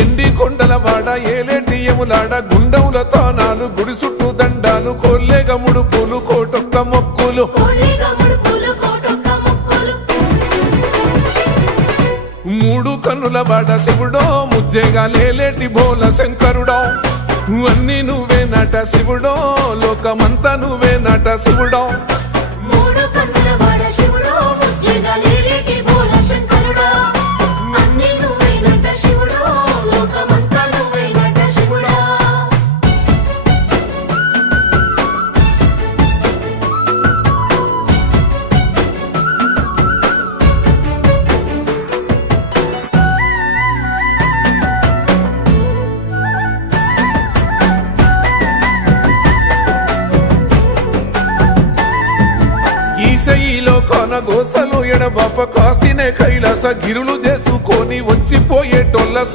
ఎండి కొండల వాడ ఏలేటి యములాడ గుండముల తానాలు గుడి చుట్టూ దండాలు కొల్లేగ ముడుపులు కోటొక్క మొక్కులు మూడు కన్నుల వాడ శివుడో ముజ్జేగా లేలేటి బోల శంకరుడో అన్ని నువ్వే నట శివుడో లోకమంతా నువ్వే నట శివుడో ఈశయిలో కొన గోసలు ఎడబాప కాసినే కైలాస గిరులు చేసుకొని వచ్చిపోయేటోళ్ళ